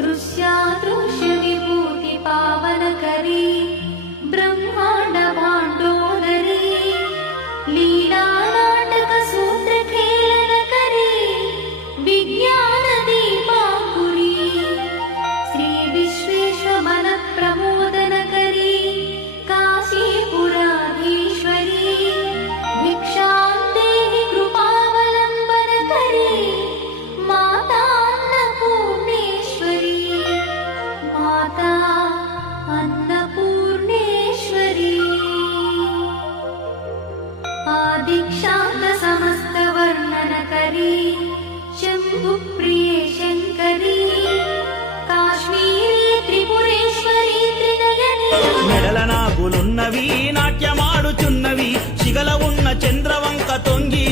दृश्यादृश्य विभूति पावनकरी ब्रह्मांड भांडोदरी लीला नाटक सूत्र खेलन करी विज्ञान दीपांकुरी श्री विश्वेश्वर मन प्रमोदन करी काशीपुराधीश्वरी भिक्षां देहि कृपावलंबन करी माता अन्नपूर्णेश्वरी माता अन्नपूर्णेश्वरी आदिक्षांत समस्त वर्णन करी शंभु प्रिय शंकरी काश्मीरी त्रिपुरेश्वरी त्रिनयनी మెడల నాగులున్నవి నాట్యమాడుచున్నవి శిగల ఉన్న చంద్రవంక తొంగి